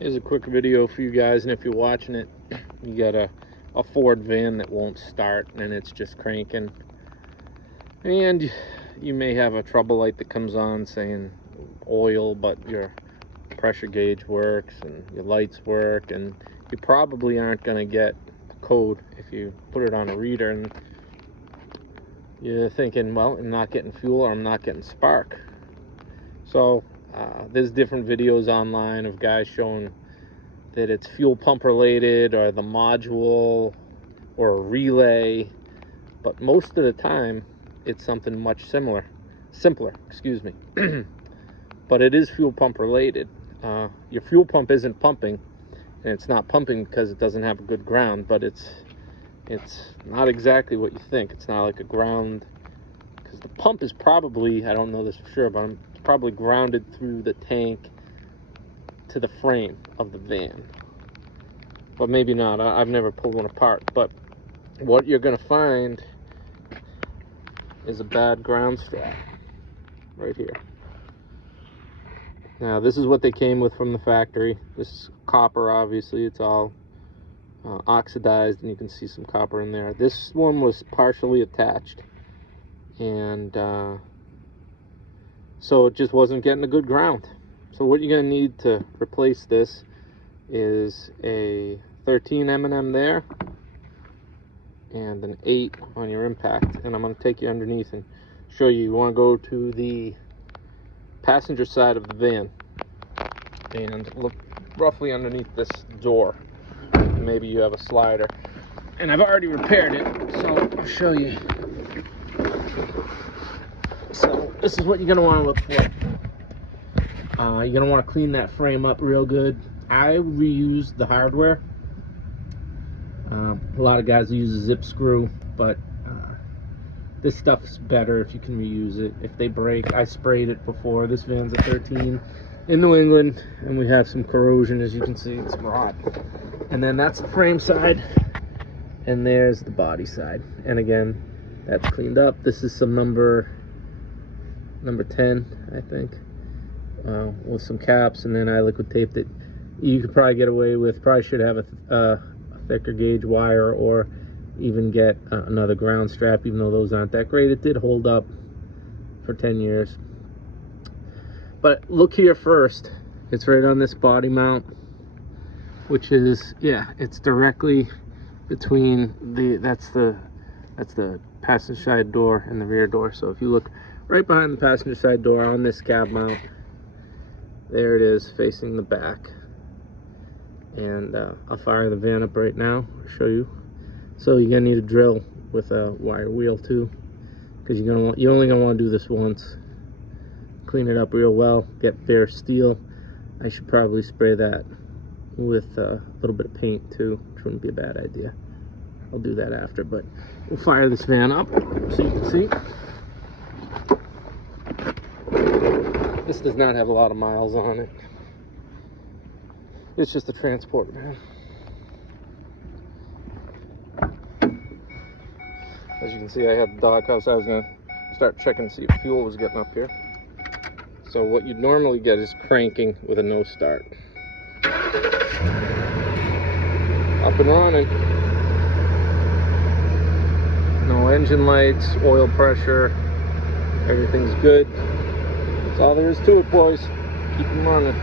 Here's a quick video for you guys, and if you're watching it, you got a Ford van that won't start and it's just cranking, and you may have a trouble light that comes on saying oil, but your pressure gauge works and your lights work, and you probably aren't going to get a code if you put it on a reader, and you're thinking, well, I'm not getting fuel or I'm not getting spark. So there's different videos online of guys showing that it's fuel pump related or the module or a relay, but most of the time it's something much simpler, excuse me. But it is fuel pump related. Your fuel pump isn't pumping, and it's not pumping because it doesn't have a good ground, but it's not exactly what you think. It's not like a ground, because the pump is probably, I don't know this for sure, but it's probably grounded through the tank to the frame of the van. But maybe not. I've never pulled one apart. But what you're going to find is a bad ground strap right here. Now, this is what they came with from the factory. This is copper, obviously. It's all oxidized, and you can see some copper in there. This one was partially attached, and so it just wasn't getting a good ground. So what you're going to need to replace this is a 13 M&M there and an 8 on your impact. And I'm going to take you underneath and show you. You want to go to the passenger side of the van and look roughly underneath this door. Maybe you have a slider, and I've already repaired it, so I'll show you. So this is what you're going to want to look for. You're going to want to clean that frame up real good. I reused the hardware. A lot of guys use a zip screw, but this stuff's better if you can reuse it. If they break, I sprayed it before. This van's a 13 in New England, and we have some corrosion, as you can see. It's rot. And then that's the frame side, and there's the body side. And again, that's cleaned up. This is some number 10, I think, with some caps, and then I liquid taped it. You could probably get away with, probably should have a thicker gauge wire, or even get another ground strap, even though those aren't that great. It did hold up for 10 years. But look here first. It's right on this body mount, which is, yeah, it's directly between that's the passenger side door and the rear door. So if you look right behind the passenger side door on this cab mount, there it is, facing the back. And I'll fire the van up right now, show you. So you're gonna need a drill with a wire wheel too, because you're only gonna want to do this once. Clean it up real well, get bare steel. I should probably spray that with a little bit of paint too, which wouldn't be a bad idea. I'll do that after, but we'll fire this van up so you can see. This does not have a lot of miles on it. It's just a transport van. As you can see, I had the doghouse. I was going to start checking to see if fuel was getting up here. So what you'd normally get is cranking with a no start. Up and running. No engine lights, oil pressure, everything's good. That's all there is to it, boys. Keep them running.